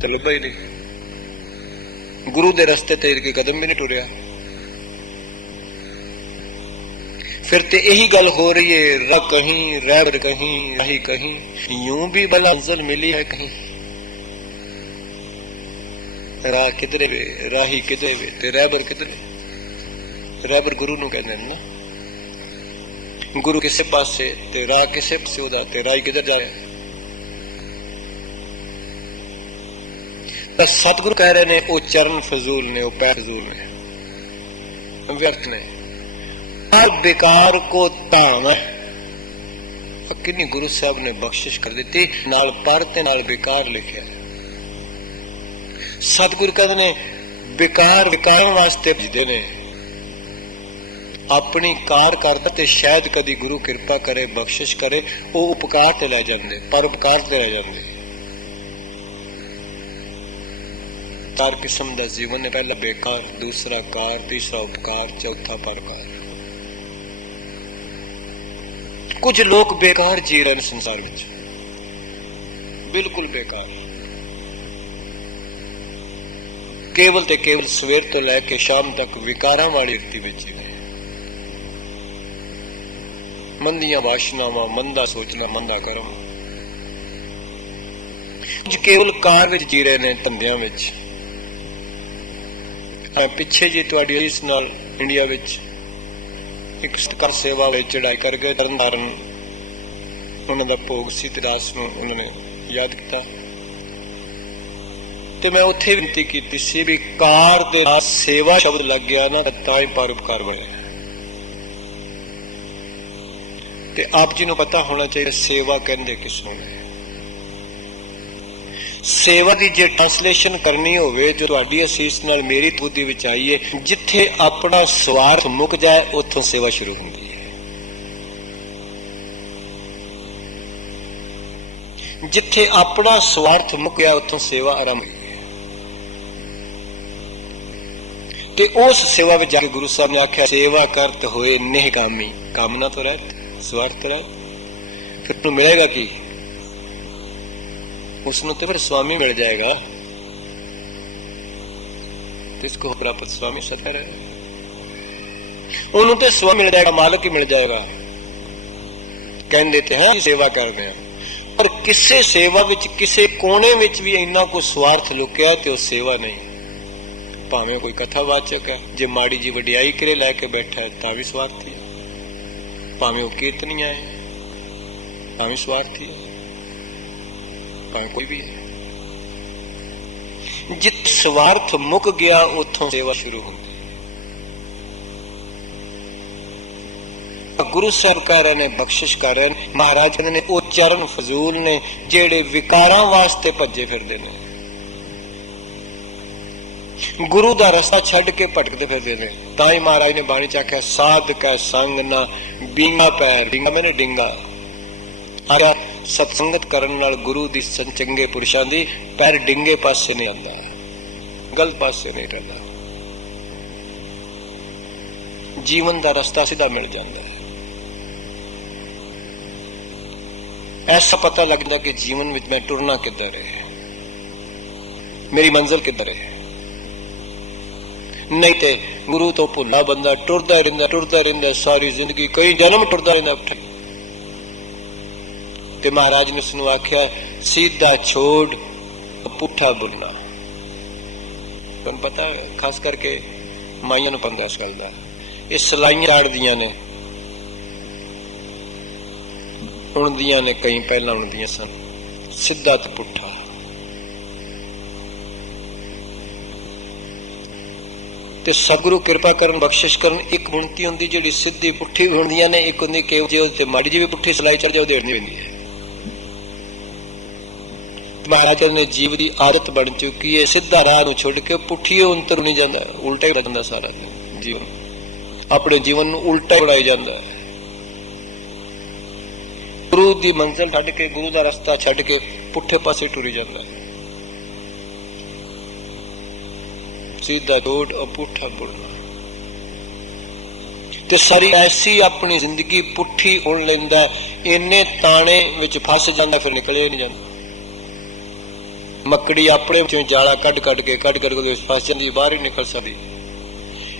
तो लभा ही नहीं। गुरु दे रस्ते ते के कदम भी नहीं टुरिया। फिर ते यही गल हो रही है, राह कहीं रहबर कहीं राही कहीं, यूं भी भला मंजिल मिली है कहीं। राह किधरे वे राही किधरे वे ते रहबर किधरे। रहबर गुरु नूं कहंदे ने ना। गुरु किसे पासे ते राह किसे पासे ओदा ते राही किधर जाए। सतगुरु कह रहे ने वो चरण फजूल ने, वो पैर फजूल ने, व्यर्थ ने। हर बेकार को धाम है। कितनी गुरु साहब ने बख्शिश कर दी, नाल पर ते नाल बेकार लिखा। सतगुरु कहते ने बेकार बेकार वास्ते भेजते ने। अपनी कार करदा ते शायद कदी गुरु कृपा करे बख्शिश करे, वो उपकार ते लै जांदे, पर उपकार ते लै जांदे। चार किस्म का जीवन है, पहला बेकार, दूसरा कार, तीसरा उपकार, चौथा परकार। कुछ लोग बेकार जी रहे हैं संसार में, बिल्कुल बेकार। केवल ते केवल सवेर तो लैके शाम तक विकारां वाली व्यक्ति में जीवे। मंदियां वासनावां, मंदा सोचना, मंदा कर्म। कुछ केवल कार विच जी रहे ने, धंधियां विच। पिछे जी तुहाडी इस नाल इंडिया विच एक कर सेवा वे चढ़ाई कर गए तरनतारन, उन्होंने भोग सी ते दास नूं उन्होंने याद किया। ते मैं उत्थे विनती की सी भी कार दे नाल सेवा शब्द लग गया ना, तां ही परोपकार बने। ते आप जी नूं पता होना चाहिए सेवा कहंदे किसनूं ने। सेवा की जे ट्रांसलेशन करनी होवे, जो तुहाडी असीस नाल मेरी तुदी विच आई है, जिथे अपना स्वार्थ मुक जाए उत्थों सेवा शुरू होंदी है। जिथे अपना स्वार्थ मुक गया उत्थों सेवा आरंभ हुई है। ते उस सेवा में जाके गुरु साहब ने आख्या, सेवा करत होए निहकामी, कामना तो रहत, स्वार्थ तो रहत। फिर तू मिलेगा कि उसने तो फिर स्वामी मिल जाएगा। इसको प्राप्त स्वामी सफर है, उन्होंने तो स्वामी मिल जाएगा, मालिक ही मिल जाएगा। कह देते हैं सेवा करते हैं, पर किसी सेवा विच किसी कोने विच भी इन्ना को स्वार्थ लुकिया तो सेवा नहीं। भावें कोई कथावाचक है, जे माड़ी जी वडियाई करे लैके बैठा है ता भी स्वार्थी है। भावें वो कीर्तनिया है, भावें स्वार्थी है, कोई भी है। जित स्वार्थ मुक गया उथों सेवा शुरू होती। गुरु साहब कह रहे ने, बख्शिश कर रहे ने, महाराज ने वो चरण फजूल ने जेड़े विकारां वास्ते भजे फिरदे ने, गुरु दा रस्ता छड़ के भटकते फिरदे ने। तां ही महाराज ने बाणी च आख्या, साध का संग ना बींगा पैर, बींगा मैंने डिंगा। आया सत्संगत करन नाल गुरु दी चंगे पुरुषां दी पैर डिंगे पासे नहीं आंदा, गलत पासे नहीं रहता। जीवन दा रास्ता सीधा मिल जाता है। ऐसा पता लगता कि जीवन में मैं टुरना किधर है, मेरी मंजिल किधर है। नहीं तो गुरु तो भुला बंदा टुरदा रहिंदा सारी जिंदगी, कई जन्म टुरदा रहिंदा। ते महाराज ने उसनूं आख्या, सीधा छोड़ पुठा बुलना। तुहानूं पता है, खास करके माइयां नूं पता इस गल दा, ये सलाइयां काढ़दियां ने, उणदियां ने, कई पहलां उणदियां सन, सीधा ते पुठा। ते सतगुरु कृपा करन, बख्शिश करन। एक बुणती हुंदी जिहड़ी सीधी पुठी भी हुंदियां ने, एक हुंदी कि जे उत्ते माड़ी जी भी पुठी सलाई चढ़ जाए देड़नी पैंदी है। महाराज ने जीव की आदत बन चुकी है, सीधा राह छोड़ के पुठी उतर नहीं जाता, उल्टा ही रहता सारा जीवन। अपने जीवन में उल्टा ही बढ़ाई जाता है। गुरु की मंजिल छड्ड के, गुरु का रास्ता छड्ड के पुठे पासे टुरी जाता है। सीधा दौड़ और पुठा बुलना। ते सारी ऐसी अपनी जिंदगी पुठी होण लैंदा, इन्ने ताणे विच फस जांदा, फिर निकले नहीं जाता। मकड़ी अपने विचों जाला कढ़ के फस जाती, बाहर ही निकल सकती।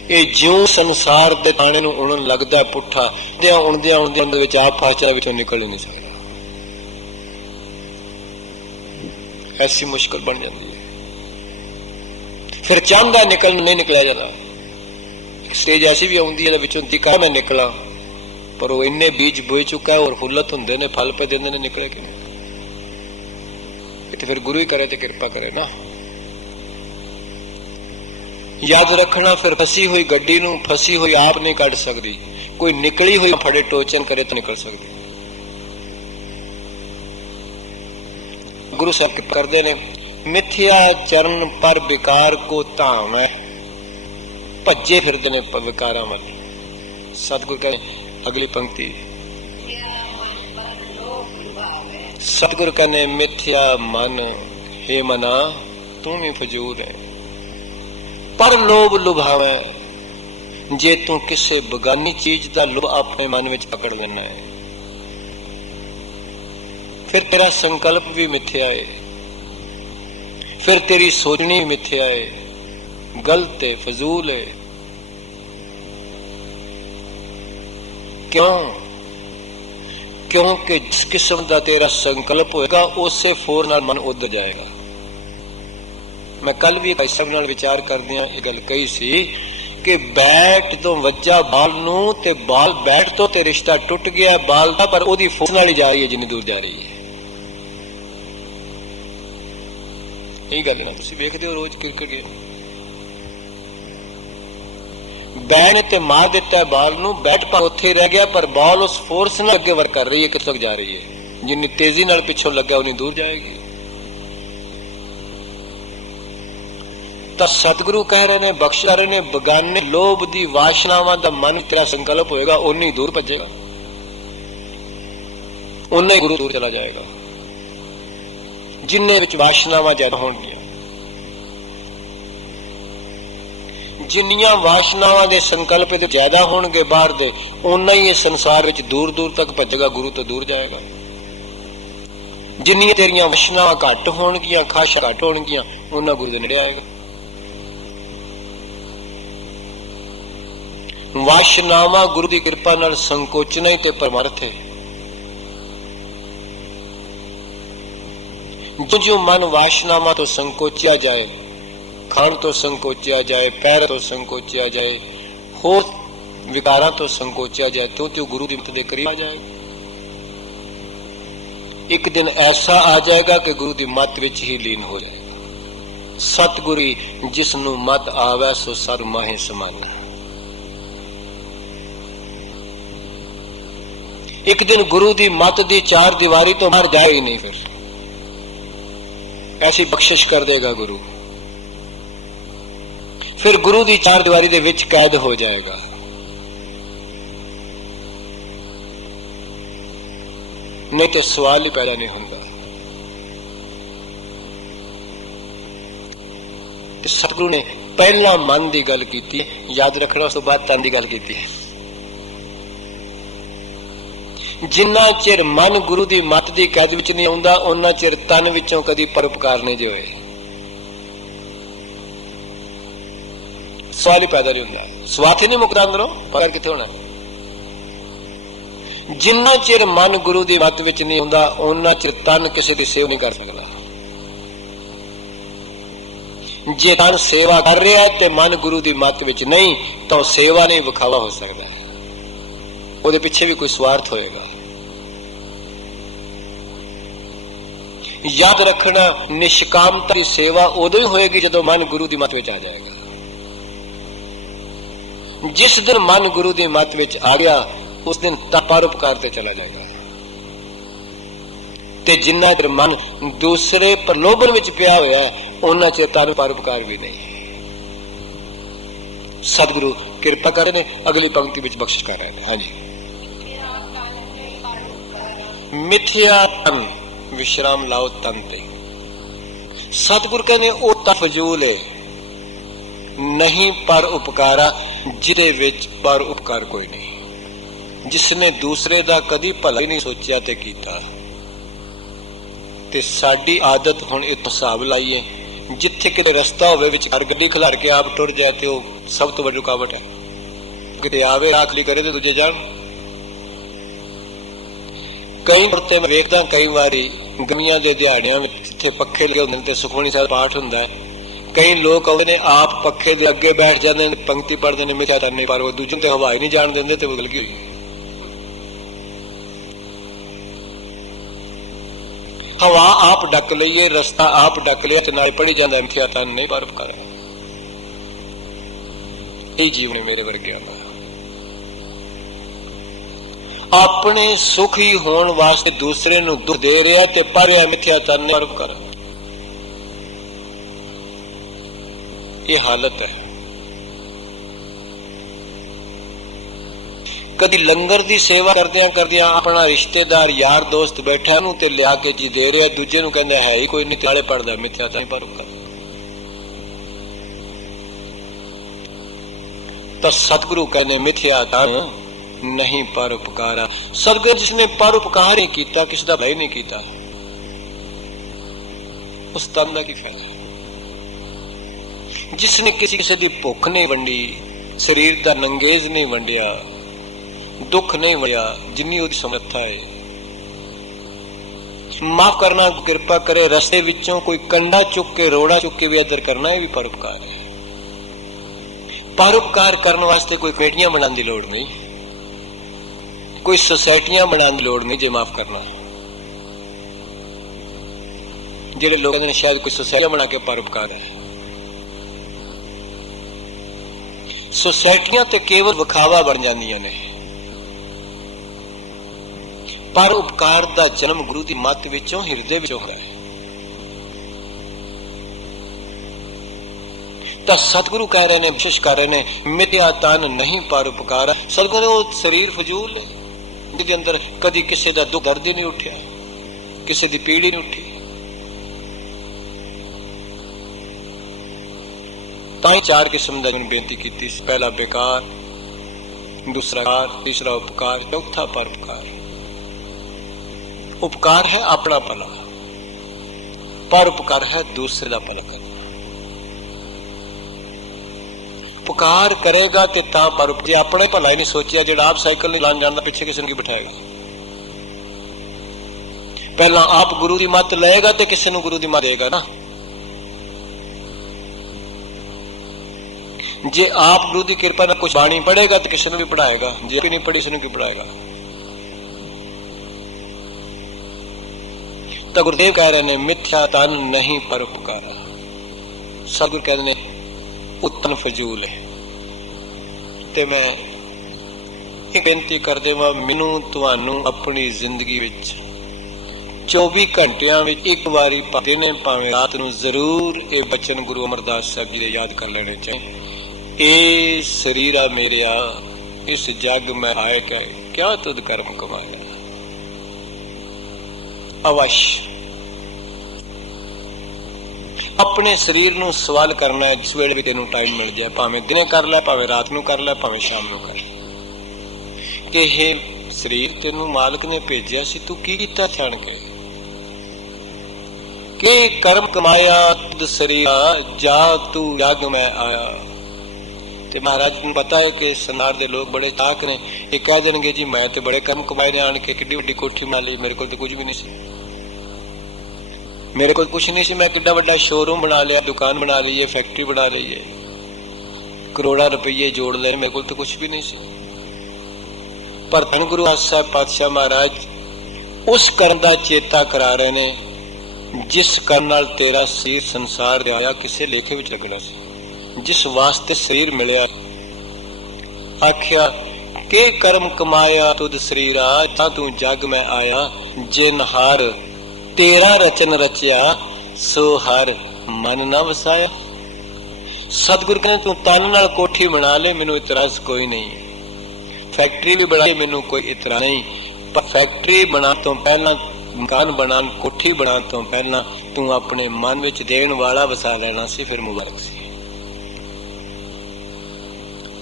ये ज्यों संसार के ताने नूं उड़न लगता पुट्ठा, उड़दियां उड़दियां आप फस जाए, विचों निकल नहीं सकता। ऐसी मुश्किल बन जाती है। फिर चाहता निकल नहीं निकलिया जाता। एक स्टेज ऐसी भी आती है विचों दिखा मैं निकला, पर वो इन्ने बीज बोई चुका है और फुलत होंदे ने, फल पे देंदे ने, निकले कि नहीं। तो फिर गुरु ही करे तो कृपा करे ना। याद रखना, फिर फसी हुई गड्डी नूं फसी हुई आप नहीं कढ़ सकती, कोई निकली हुई फड़े टोचन करे तो निकल सकती। गुरु साहब कृपा करते ने, मिथ्या चरण पर विकार को धाम है, भज्जे फिरदे ने विकारां वल। सतगुरु कहने अगली पंक्ति, सतगुरु कहने मिथ्या मन हे मना तू भी फजूल है, पर लोभ लुभावे, जे तू किसी बगानी चीज का लोभ अपने मन में पकड़ लेना है, फिर तेरा संकल्प भी मिथ्या है, फिर तेरी सोचनी भी मिथ्या है, गलत है, फजूल है। क्यों? क्योंकि जिस किस्म का तेरा संकल्प होगा उससे फौरन मन उधर जाएगा। मैं कल भी भाई साहब नाल विचार करदियां ये गल कही सी कि बैठ तो वज्जा बाल नूं ते बाल बैठ तो ते रिश्ता टुट गया बाल का, पर ओदी फोर्स नाल ही जा रही है जिन्नी दूर जा रही है। यही गल ना तुसीं वेखदे हो रोज क्रिकेट गेम, बैट ने ते मार दिता है बाल नूं, बैट पर उत्थे रह गया, पर बॉल उस फोर्स नाल अगे वर्क कर रही है, कित्थे तक जा रही है, जिन्नी तेजी नाल पिछों लगा उन्नी दूर जाएगी। तो सतगुरु कह रहे ने, बख्श रहे ने, बगाने लोभ दी वासनावां दा मन तेरा संकल्प होएगा उन्नी दूर भजेगा, उन्ना ही गुरु दूर चला जाएगा। जिन्ने विच वासनावां ज्यादा होणगियां, जिन्नियां वासनावां दे संकल्प ज्यादा होणगे बाहर दे, उन्ना ही इस संसार विच दूर दूर तक भजेगा, गुरु तो दूर जाएगा। जिन्नियां तेरियां वासनावां घट होणगियां, खाशा घट होणगियां, उन्ना गुरु दे नेड़े आएगा। वासनावां गुरु की कृपा नाल संकोचना ही ते परमार्थ है। जो जो मन वासनावां तो संकोचिया जाए, खान तो संकोचिया जाए, पैर तो संकोचिया जाए, होर विकारां तो संकोचिया जाए, तो गुरु दी मत दे करीब आ जाएगा। एक दिन ऐसा आ जाएगा कि गुरु दी मत विच ही लीन हो जाएगा। सतगुरु जिसनू मत आवे सो सर माहे समाना। एक दिन गुरु दी मत दी चार दीवारी तो बाहर जाए ही नहीं, फिर ऐसी बख्शिश कर देगा गुरु, फिर गुरु दी चार दीवारी दे विच कैद हो जाएगा। नहीं तो सवाल ही पैदा नहीं होगा। सतगुरु ने पहला मन की गल की, याद रखना, उस तो बाद तन की गल की। जिन्ना चिर मन गुरु की मत की कैद विच नहीं आउंदा, उन्ना चिर तन विचों कदी परोपकार नहीं जो होए। सवाल ही पैदा नहीं होंदा, स्वार्थ ही नहीं मुकदा अंदरों, पर कित्थे होना। जिन्ना चिर मन गुरु की मत विच नहीं आउंदा, उन्ना चिर तन किसी की सेवा नहीं कर सकता। जे तन सेवा कर रहा है तो मन गुरु की मत विच नहीं, तो सेवा नहीं विखावा हो सकता, ਉਹਦੇ ਪਿੱਛੇ भी कोई स्वार्थ होएगा। याद रखना, निष्कामता की सेवा उदों ही होएगी जदों मन गुरु की मत विच आ जाएगा। जिस दिन मन गुरु की मत विच आ गया, उस दिन परोपकार ते चला जाएगा। ते जिन्ना चिर मन दूसरे प्रलोभन विच पिया होया, उन्ना चिर तां परोपकार भी नहीं। सतगुरु कृपा कर रहे ने, अगली पंक्ति विच बख्शिश कर रहे हैं। हाँ जी, मिथ्या तन विश्राम लाओ तन ते। सतगुरु कहने ओ तन फजूल है, नहीं पर उपकारा, जिदे विच पर उपकार कोई नहीं। जिसने दूसरे दा कदी भला ही नहीं सोचिया ते कीता, ਤੇ ਸਾਡੀ ਆਦਤ ਹੁਣ ਇਹ ਹਿਸਾਬ ਲਾਈਏ, ਜਿੱਥੇ ਕਿਤੇ ਰਸਤਾ ਹੋਵੇ ਵਿੱਚ ਗੱਡੀ ਖਿਲਾਰ ਕੇ ਆਪ ਟੁਰ ਜਾਏ ਤੇ ਉਹ ਸਭ ਤੋਂ ਵੱਡੀ ਰੁਕਾਵਟ ਹੈ। ਕਿਤੇ ਆਵੇ ਰਾਖਲੀ ਕਰੇ ਤੇ ਦੂਜੇ ਜਾਣ। ਕਈ ਮੁਰਤੇ ਮੈਂ ਵੇਖਦਾ ਕਈ ਵਾਰੀ ਗਮੀਆਂ ਦੇ ਦਿਹਾੜਿਆਂ ਵਿੱਚ ਜਿੱਥੇ ਪੱਖੇ ਲੱਗੇ ਹੁੰਦੇ ਨੇ ਤੇ ਸੁਖਮਨੀ ਸਾਹਿਬ ਪਾਠ ਹੁੰਦਾ ਹੈ, ਕਈ ਲੋਕ ਆਉਂਦੇ ਨੇ ਆਪ ਪੱਖੇ ਦੇ ਅੱਗੇ ਬੈਠ ਜਾਂਦੇ ਨੇ, ਪੰਕਤੀ ਪੜ੍ਹਦੇ ਨੇ ਮਿੱਥਿਆ ਤਾਨੇ, ਪਰ ਉਹ ਦੂਜੇ ਤੇ ਹਵਾ ਹੀ ਨਹੀਂ ਜਾਣ ਦਿੰਦੇ ਤੇ ਉਹ ਗਲਗੀ ਹੋਈ। ਹਵਾ ਆਪ ਡੱਕ ਲਈਏ, ਰਸਤਾ ਆਪ ਡੱਕ ਲਿਆ ਤੇ ਨਾਲ ਪੜੀ ਜਾਂਦਾ ਮਿੱਥਿਆ ਤਾਨ ਨਹੀਂ ਪਰਉਪਕਾਰ। ਇਹ ਜੀਵਨ ਮੇਰੇ ਵਰਗਿਆਂ ਦਾ ਆਪਣੇ ਸੁਖੀ ਹੋਣ ਵਾਸਤੇ ਦੂਸਰੇ ਨੂੰ ਦੁੱਖ ਦੇ ਰਿਹਾ ਤੇ ਪਰ ਰਿਹਾ ਮਿੱਥਿਆ ਤਾਨ ਨਹੀਂ ਪਰਉਪਕਾਰ। ਇਹ ਹਾਲਤ ਹੈ। ਕਦੀ ਲੰਗਰ ਦੀ ਸੇਵਾ ਕਰਦਿਆਂ ਕਰਦਿਆਂ ਆਪਣਾ ਰਿਸ਼ਤੇਦਾਰ ਯਾਰ ਦੋਸਤ ਬੈਠਾ ਨੂੰ ਤੇ ਲਿਆ ਕੇ ਜੀ ਦੇ ਰਿਹਾ, ਦੂਜੇ ਨੂੰ ਕਹਿੰਦਾ ਹੈ ਹੀ ਕੋਈ ਨਹੀਂ, ਤਾਲੇ ਪੜਦਾ ਮਿੱਥਿਆ ਤਾਨ ਪਰਉਪਕਾਰ। ਤਾਂ ਸਤਿਗੁਰੂ ਕਹਿੰਦੇ ਮਿੱਥਿਆ ਤਾਨ ਨਹੀਂ ਪਰਉਪਕਾਰਾ। ਸਤਿਗੁਰੂ ਜਿਸਨੇ ਪਰਉਪਕਾਰ ਹੀ ਕੀਤਾ, ਕਿਸੇ ਦਾ ਭਲਾ ਨਹੀਂ ਕੀਤਾ, ਉਸ ਤਨ ਦਾ ਕੀ ਫਾਇਦਾ। ਜਿਸਨੇ ਕਿਸੇ ਦੀ ਭੁੱਖ ਨਹੀਂ ਵੰਡੀ, ਸਰੀਰ ਦਾ ਨੰਗੇਜ ਨਹੀਂ ਵੰਡਿਆ, ਦੁੱਖ ਨਹੀਂ ਵੰਡਿਆ, ਜਿੰਨੀ ਉਹਦੀ ਸਮਰੱਥਾ ਹੈ। ਮਾਫ ਕਰਨਾ, ਕਿਰਪਾ ਕਰੇ, ਰਸਤੇ ਵਿੱਚੋਂ ਕੋਈ ਕੰਡਾ ਚੁੱਕ ਕੇ ਰੋੜਾ ਚੁੱਕ ਕੇ ਵੀ ਇੱਧਰ ਕਰਨਾ, ਇਹ ਵੀ ਪਰਉਪਕਾਰ ਹੈ। ਪਰਉਪਕਾਰ ਕਰਨ ਵਾਸਤੇ ਕੋਈ ਕਮੇਟੀਆਂ ਬਣਾਉਣ ਦੀ ਲੋੜ ਨਹੀਂ, ਕੋਈ ਸੁਸਾਇਟੀਆਂ ਬਣਾਉਣ ਦੀ ਲੋੜ ਨਹੀਂ। ਜੇ ਮਾਫ ਕਰਨਾ, ਜਿਹੜੇ ਲੋਕ ਕਹਿੰਦੇ ਨੇ ਸ਼ਾਇਦ ਕੋਈ ਸੁਸਾਇਟੀਆਂ ਬਣਾ ਕੇ ਪਰਉਪਕਾਰ ਹੈ, ਸੁਸਾਇਟੀਆਂ ਤੇ ਕੇਵਲ ਵਿਖਾਵਾ ਬਣ ਜਾਂਦੀਆਂ ਨੇ। ਪਰਉਪਕਾਰ ਦਾ ਜਨਮ ਗੁਰੂ ਦੀ ਮੱਤ ਵਿੱਚੋਂ, ਹਿਰਦੇ ਵਿੱਚੋਂ ਹੋਇਆ। ਤਾਂ ਸਤਿਗੁਰੂ ਕਹਿ ਰਹੇ ਨੇ, ਬਖਸ਼ਿਸ਼ ਕਰ ਰਹੇ ਨੇ, ਮਿੱਥਿਆ ਤਾਨ ਨਹੀਂ ਪਰਉਪਕਾਰ। ਸਤਿਗੁਰੂ ਉਹ ਸਰੀਰ ਫਜ਼ੂਲ ਹੈ ਜਿਹਦੇ ਅੰਦਰ ਕਦੀ ਕਿਸੇ ਦਾ ਦੁੱਖ ਦਰਦ ਹੀ ਨਹੀਂ ਉੱਠਿਆ, ਕਿਸੇ ਦੀ ਪੀੜ ਹੀ ਨਹੀਂ ਉੱਠੀ। ਤਾਂ ਹੀ ਚਾਰ ਕਿਸਮ ਦਾ ਬੇਨਤੀ ਕੀਤੀ ਸੀ। ਪਹਿਲਾ ਬੇਕਾਰ, ਦੂਸਰਾ ਕਾਰ, ਤੀਸਰਾ ਉਪਕਾਰ, ਚੌਥਾ ਪਰਉਪਕਾਰ। ਉਪਕਾਰ ਹੈ ਆਪਣਾ ਭਲਾ, ਪਰਉਪਕਾਰ ਹੈ ਦੂਸਰੇ ਦਾ ਭਲਾ ਕਰਨਾ। ਉਪਕਾਰ ਕਰੇਗਾ ਤੇ ਤਾਂ ਪਰ ਜੇ ਆਪਣਾ ਹੀ ਭਲਾ ਹੀ ਨਹੀਂ ਸੋਚਿਆ, ਜਿਹੜਾ ਆਪ ਸਾਈਕਲ ਨਹੀਂ ਲਾਣ ਜਾਂਦਾ ਪਿੱਛੇ ਕਿਸੇ ਨੂੰ ਕੀ ਬਿਠਾਏਗਾ। ਪਹਿਲਾਂ ਆਪ ਗੁਰੂ ਦੀ ਮੱਤ ਲਏਗਾ ਤੇ ਕਿਸੇ ਨੂੰ ਗੁਰੂ ਦੀ ਮੱਤ ਦੇਗਾ ਨਾ। ਜੇ ਆਪ ਗੁਰੂ ਦੀ ਕਿਰਪਾ ਨਾਲ ਕੁਝ ਬਾਣੀ ਪੜੇਗਾ ਤੇ ਕਿਸੇ ਨੂੰ ਵੀ ਪੜਾਏਗਾ, ਜੇ ਨਹੀਂ ਪੜੀ ਕਿਸੇ ਨੂੰ ਕੀ ਪੜਾਏਗਾ। ਤਾਂ ਗੁਰਦੇਵ ਕਹਿ ਰਹੇ ਨੇ ਮਿੱਥਿਆ ਤਨ ਨਹੀਂ ਪਰਉਪਕਾਰਾ। ਸਤਿਗੁਰ ਕਹਿੰਦੇ ਨੇ ਉਤਨ ਫਜ਼ੂਲ ਹੈ। ਤੇ ਮੈਂ ਇਹ ਬੇਨਤੀ ਕਰਦੇ ਵਾਂ, ਮੈਨੂੰ ਤੁਹਾਨੂੰ ਆਪਣੀ ਜ਼ਿੰਦਗੀ ਵਿੱਚ 24 ਘੰਟਿਆਂ ਵਿੱਚ ਇੱਕ ਵਾਰੀ ਦਿਨੇ ਭਾਵੇਂ ਰਾਤ ਨੂੰ ਜ਼ਰੂਰ ਇਹ ਬਚਨ ਗੁਰੂ ਅਮਰਦਾਸ ਸਾਹਿਬ ਜੀ ਦੇ ਯਾਦ ਕਰ ਲੈਣੇ ਚਾਹੀਦੇ। ਇਹ ਸਰੀਰਾ ਮੇਰਿਆ ਇਸ ਜਗ ਮੈਂ ਆਏ ਕਿਆ ਤੁਧ ਕਰਮ ਕਮਾਇਆ। ਅਵਸ਼ ਆਪਣੇ ਸਰੀਰ ਨੂੰ ਸਵਾਲ ਕਰਨਾ, ਜਿਸ ਵੇਲੇ ਵੀ ਤੈਨੂੰ ਟਾਈਮ ਮਿਲ ਜਾਏ, ਭਾਵੇਂ ਦਿਨੇ ਕਰ ਲੈ, ਭਾਵੇਂ ਰਾਤ ਨੂੰ ਕਰ ਲੈ, ਭਾਵੇਂ ਸ਼ਾਮ ਨੂੰ ਕਰ ਲੈ, ਕਿ ਇਹ ਸਰੀਰ ਤੈਨੂੰ ਮਾਲਕ ਨੇ ਭੇਜਿਆ ਸੀ, ਤੂੰ ਕੀ ਕੀਤਾ ਛਣ ਕੇ, ਕਿ ਕਰਮ ਕਮਾਇਆ ਤੁਧ ਸਰੀਰਾ ਜਾ ਤੂੰ ਜਗ ਮੈਂ ਆਇਆ। ਤੇ ਮਹਾਰਾਜ ਨੂੰ ਪਤਾ ਹੈ ਕਿ ਸੰਸਾਰ ਦੇ ਲੋਕ ਬੜੇ ਤਾਕ ਨੇ, ਇਹ ਕਹਿ ਦੇਣਗੇ ਜੀ ਮੈਂ ਤੇ ਬੜੇ ਕਰਮ ਕਮਾਏ ਨੇ, ਆਣ ਕੇ ਕਿੱਡੀ ਵੱਡੀ ਕੋਠੀ ਬਣਾ ਲਈ, ਮੇਰੇ ਕੋਲ ਤੇ ਕੁਝ ਵੀ ਨਹੀਂ ਸੀ, ਮੇਰੇ ਕੋਲ ਕੁਛ ਨਹੀਂ ਸੀ, ਮੈਂ ਕਿੱਡਾ ਵੱਡਾ ਸ਼ੋਰੂਮ ਬਣਾ ਲਿਆ, ਦੁਕਾਨ ਬਣਾ ਲਈ ਹੈ, ਫੈਕਟਰੀ ਬਣਾ ਲਈ ਹੈ, ਕਰੋੜਾਂ ਰੁਪਏ ਜੋੜ ਲਏ, ਮੇਰੇ ਕੋਲ ਤਾਂ ਕੁਛ ਵੀ ਨਹੀਂ ਸੀ। ਪਰ ਧੰਨ ਗੁਰੂ ਸਾਹਿਬ ਪਾਤਸ਼ਾਹ ਮਹਾਰਾਜ ਉਸ ਕਰਨ ਦਾ ਚੇਤਾ ਕਰਾ ਰਹੇ ਨੇ ਜਿਸ ਕਰਨ ਨਾਲ ਤੇਰਾ ਸਰੀਰ ਸੰਸਾਰ ਦੇ ਆਇਆ ਕਿਸੇ ਲੇਖੇ ਵਿੱਚ ਲੱਗਣਾ ਸੀ, ਜਿਸ ਵਾਸਤੇ ਸਰੀਰ ਮਿਲਿਆ। ਆਖਿਆ ਕਿ ਕਰਮ ਕਮਾਇਆ ਤੁਧ ਸਰੀਰਾ ਤਾਂ ਤੂੰ ਜਗ ਮੈਂ ਆਇਆ, ਜਿਨ ਹਰ ਤੇਰਾ ਰਚਨ ਰਚਿਆ ਸੋ ਹਰ ਮਨ ਨਾ ਵਸਾਇਆ। ਸਤਿਗੁਰ ਕਹਿੰਦੇ ਤੂੰ ਤਨ ਨਾਲ ਕੋਠੀ ਬਣਾ ਲੈ, ਮੈਨੂੰ ਇਤਰਾਜ਼ ਕੋਈ ਨਹੀਂ, ਫੈਕਟਰੀ ਵੀ ਬਣਾਈ, ਮੈਨੂੰ ਕੋਈ ਇਤਰਾਜ਼ ਨਹੀਂ, ਪਰ ਫੈਕਟਰੀ ਬਣਾ ਤੋਂ ਪਹਿਲਾਂ, ਮਕਾਨ ਬਣਾਉਣ, ਕੋਠੀ ਬਣਾਉਣ ਤੋਂ ਪਹਿਲਾਂ ਤੂੰ ਆਪਣੇ ਮਨ ਵਿੱਚ ਦੇਣ ਵਾਲਾ ਵਸਾ ਲੈਣਾ ਸੀ, ਫਿਰ ਮੁਬਾਰਕ ਸੀ।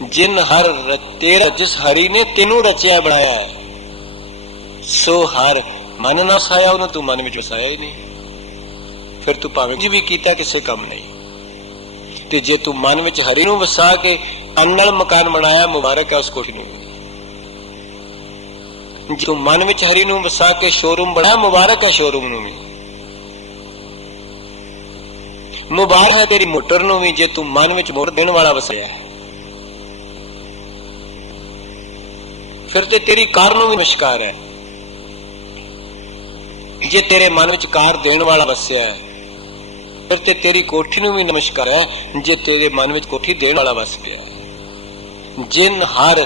ਜਿਨ ਹਰ ਤੇਰਾ, ਜਿਸ ਹਰੀ ਨੇ ਤੈਨੂੰ ਰਚਿਆ ਬਣਾਇਆ ਹੈ, ਸੋ ਹਰ ਮਨ ਨਾ ਵਸਾਇਆ, ਉਹਨੂੰ ਤੂੰ ਮਨ ਵਿੱਚ ਵਸਾਇਆ ਹੀ ਨਹੀਂ। फिर तू भावें जी भी कीता किसे काम नहीं। ते जे तू मन विच हरि नूं वसा के तन नाल मकान बनाया, मुबारक है उस कोठी नूं। जे तू मन विच हरि नूं वसा के शोरूम बनाया, मुबारक है शोरूम नूं भी। मुबारक है तेरी मोटर नूं भी जे तू मन विच मोटर देण वाला वसाया। फिर ते तेरी कार नूं भी नमस्कार है जे तेरे मन विच कार देण वाला वसिया है। फिर ते तेरी कोठी नूं भी नमस्कार है जे तेरे मन विच कोठी देण वाला वस गया। जिन हर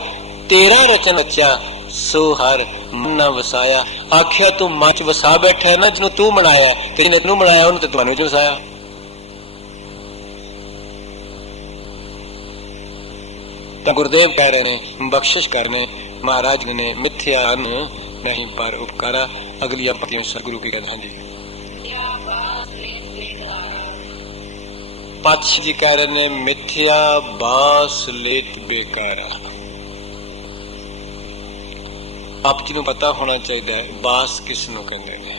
तेरा रचन रचा सो हर मन ना वसाया। आखिया तू मन च वसा बैठा है ना जिन्हों तू बनाया, ते जिन्हें तू बनाया उन्होंने ते मन विच वसाया। तो गुरुदेव कह रहे ने, बख्शिश करने महाराज ने मिथ्या नहीं पर उपकारा। अगली पंक्तियों सतगुरु की कहना जी। पातशाह जी कह रहे ने मिथ्या बास लेत बेकारा। आप जी नूं पता होना चाहिए बास किस नूं कहंदे ने।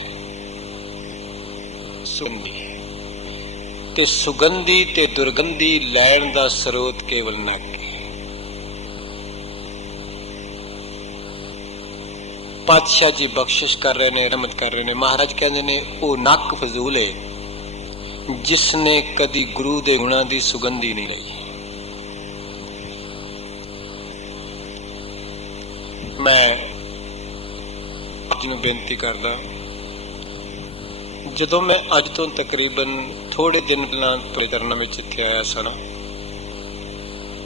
सुगंधी ते सुगंधी ते दुर्गंधी लैण दा स्रोत केवल नक। पातशाह जी बख्शिश कर रहे ने, रहमत कर रहे ने। महाराज कहते ने वो नक फजूल है जिसने कदी गुरु दे गुणा दी सुगंधी नहीं लई। मैं जिन्हों बेनती करदा, जदों मैं अज तो तकरीबन थोड़े दिन पहला परिधरना में इत्थे आया सा ना,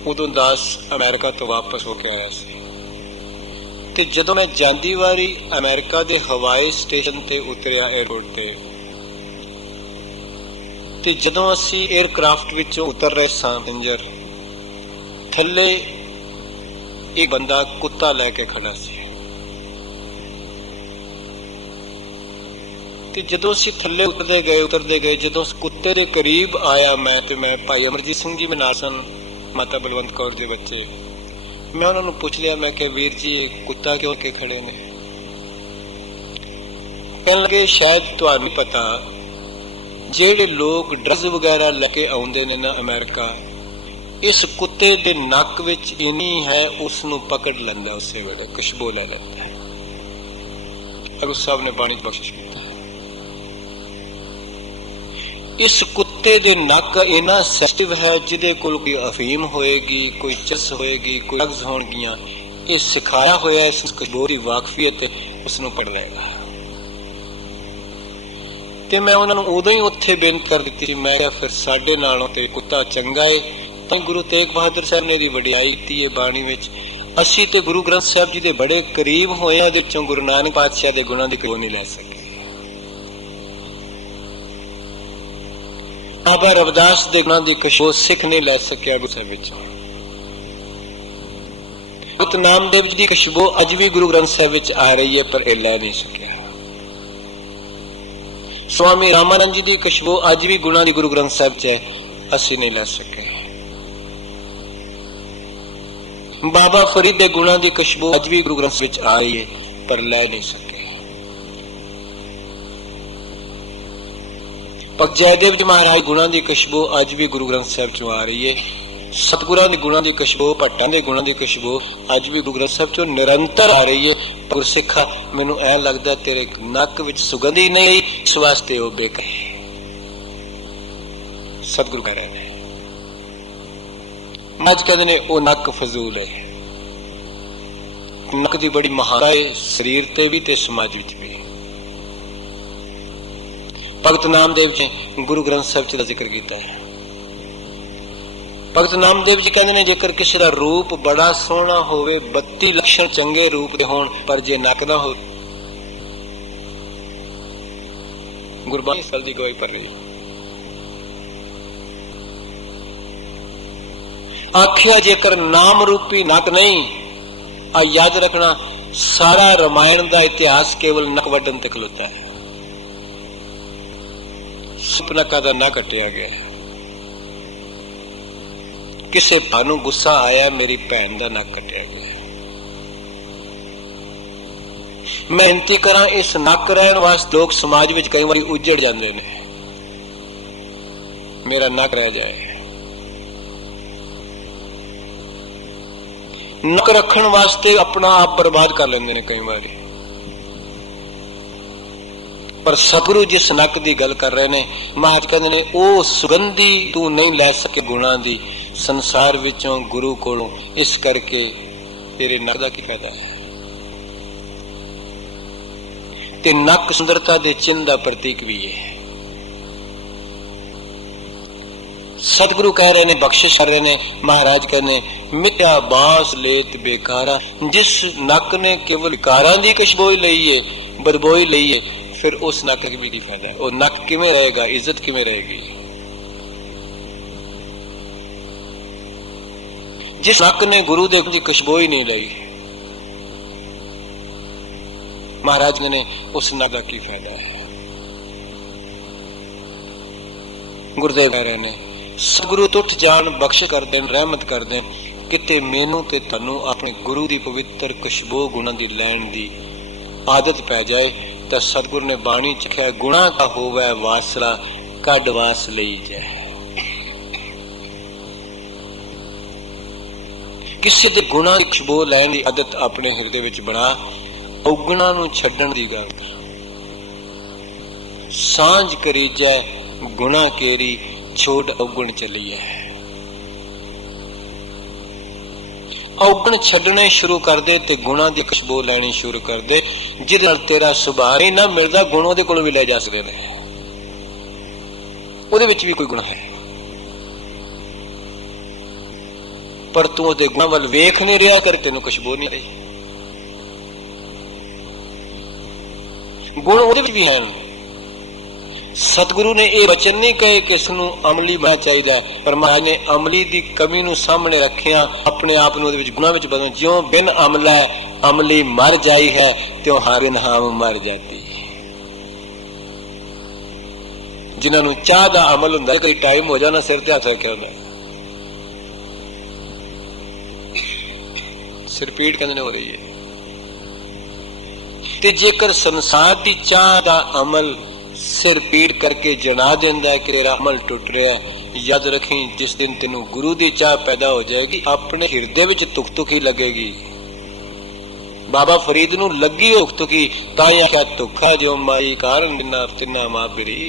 उदों दास अमेरिका तो वापस होके आया सी। ते जदों मैं जांदी वारी अमेरिका दे हवाई स्टेशन ते उतरिया एयरपोर्ट ते जदों असी एयरक्राफ्ट विचों उतर रहे सां, पैसेंजर थल्ले एक बंदा कुत्ता लैके खड़ा सी। ते जदों असी थल्ले उतरदे गए जदों उस कुत्ते दे करीब आया मैं भाई अमरजीत सिंह जी में नाल सन, माता बलवंत कौर दे बच्चे। मैं उन्होंने पूछ लिया, मैं क्या वीर जी कुत्ता क्यों के खड़े ने? कहने लगे शायद तुहानू पता जेड़े लोग ड्रग्स वगैरह लेके आउंदे ने ना अमेरिका, इस कुत्ते दे नक विच इन्नी है उसनू पकड़ लैंदा, उसे वेले खुशबू ला लैंदा है। गुरु साहब ने बाणी बख्शिश कीता। इस कुत्ते दे नक इना सेंसिटिव है जिदे कोल कोई अफीम होएगी, कोई चस होएगी, कोई ड्रग्स होणगियां, ये सिखाया होया इस खुशबू दी वाकफियत उसनू पढ़ लेगा। ते मैं उन्होंने उदों ही उत्थे बेनती कर दी, मैं क्या फिर साडे नालों ते कुत्ता चंगा है। तो गुरु तेग बहादुर साहब ने दी वडियाई कीती है बाणी विच। असी ते गुरु ग्रंथ साहब जी दे बड़े करीब होए, उहदे विचों गुरु नानक पातशाह दे गुणां दी कोई नहीं लै सके। बाबा रविदास दे गुणां दी खुशबू सिख नहीं लै सकिया गुरु साहब विचों। भगत नामदेव जी दी खुशबू अज भी गुरु ग्रंथ साहब विच आ रही है पर ए लै नहीं सकिया। स्वामी रामानंद जी की खुशबू अज भी गुणा दी गुरु ग्रंथ साहब च है, असी नहीं लै सके। बाबा फरीद दे गुणा दी खुशबू अज भी गुरु ग्रंथ विच आ रही है पर लै नहीं सके। भगत जयदेव जी महाराज गुणा दी खुशबू अज भी गुरु ग्रंथ साहब चो आ रही है। सतगुरां दी गुणां दी खुशबू, भट्टां दे गुणां दी खुशबू अज भी गुरु ग्रंथ साहब चो निरंतर आ रही है। गुरसिखा मैनू ऐ लगदा तेरे नक विच सुगंधी नहीं आई, इस वास्ते वो बेकार। सतगुरु कह रहे हैं अज कहते ने वो नक फजूल है। नक दी बड़ी महानता है शरीर ते भी ते समाज विच भी। भगत नामदेव जी गुरु ग्रंथ साहब च जिक्र किया है। भगत नामदेव जी कहते हैं जेकर किसी का रूप बड़ा सोहना होवे, 32 लक्षण चंगे रूप के होण, पर जे नक ना हो, गुरबाणी सल दी गवाही पर रही। आखिया जेकर नाम रूपी नक नहीं, आ याद रखना सारा रामायण का इतिहास केवल नक वड्डन ते खलोता है। सुपनका दा ना कटिया गया। किसे भानू गुस्सा आया मेरी भैन का नक कटिया गया। मैं बेनती करा इस नक रहन वास्ते लोग समाज विच कई बार उजड़ जाते हैं। मेरा नक रह जाए। नक रखने वास्ते अपना आप बर्बाद कर लेंगे ने कई बार। पर सतगुरु जिस नक की गल कर रहे ने, महाराज कहते ने ओ सुगंधी तू नहीं लै सके गुणा दी संसार विचों गुरु कोलों, इस करके तेरे नक का की फायदा है। ते नक सुंदरता दे चिन्ह का प्रतीक भी है। सतगुरु कह रहे ने, बख्शिश कर रहे ने, महाराज कहने मिथ्या बास लेत बेकारा। जिस नक ने केवल विकारां दी खुशबोई लई है, बदबोई लई है, फिर उस नक की भी फायदा है। वो नक किवें रहेगा, इज्जत किवें रहेगी। जिस नक ने गुरु देव की खुशबोई नहीं लई, महाराज ने उस नक का की फायदा है। गुरुदेव कह रहे ने, सतगुरु तुठ जान बख्श कर देन, रहमत कर देन, किते मैनू ते तन्नू अपने गुरु की पवित्र खुशबू गुणा की लैन की आदत पै जाए। तो सतगुरु ने बाणी चखिया गुणा का होवै वासला, कड वास लई जाए। किसी के गुणा की खुशबू लैन की आदत अपने हृदय विच बना, औगणा नूं छड्डण दी गल। सांझ करी जाए गुणा केरी, छोड़ औगण चली है। औगण छड्डने शुरू कर दे ते गुणा की खुशबू लैनी शुरू कर दे। जिहदे नाल तेरा सुभाव नहीं ना मिलदा, गुण उहदे कोलों भी ले जा सकदे ने, उहदे विच भी कोई गुण है, पर तू उहदे गुणां वल वेख नहीं रहा कर, तैनूं खुशबू नहीं आई। गुण उहदे विच भी हैं। सतगुरु ने यह वचन नहीं कहे कि इसनूं अमली बनना चाहिए, पर महाराज ने अमली की कमी नूं सामने रखिया, अपने आप नूं गुणा विच बदल। ज्यों बिन अमला अमली मर जाई है, त्यों हर बिन हाम मर जाती। जिन्होंने चाह का अमल हुंदा, कई टाइम हो जाना सिर ते हथ रखिया हुंदा, सिर पीड़ कहंदे ने हो रही है। ते जेकर संसार की चाह का अमल सिर पीड़ करके जना देंदा है कि तेरा अमल टुट रहा, याद रखी जिस दिन तेनू गुरु की चाह पैदा हो जाएगी, अपने हृदय विच तुक तुक ही लगेगी। बाबा फरीद नू लगी हुक तुकी, तां आख्या तुखा जो माई कारण दिना तिना मां पिरी।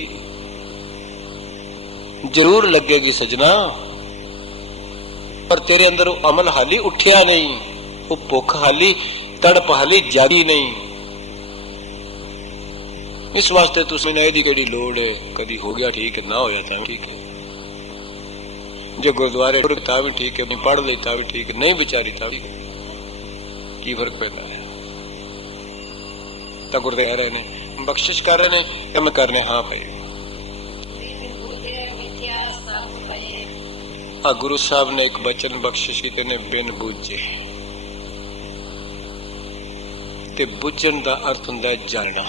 जरूर लगेगी सजना, पर तेरे अंदर वो अमल हाली उठिया नहीं, वो भुख हाली तड़प हाली जागी नहीं। इस वास्ते तुसीं ने इहदी किहड़ी लोड़ है, कदी हो गया ठीक है, ना होया तां ठीक है, जो गुरुद्वारे टुर तां भी ठीक है, पढ़ ले तां भी ठीक है, नहीं विचारी तां भी की फर्क पैदा है। तां गुरुदेव कह रहे ने, बख्शिश कर रहे ने, कि मैं करने हाँ भाई। गुरु साहब ने एक बचन बख्शिश की, ने बिन बूझे, ते बुझण दा अर्थ हुंदा है जानना।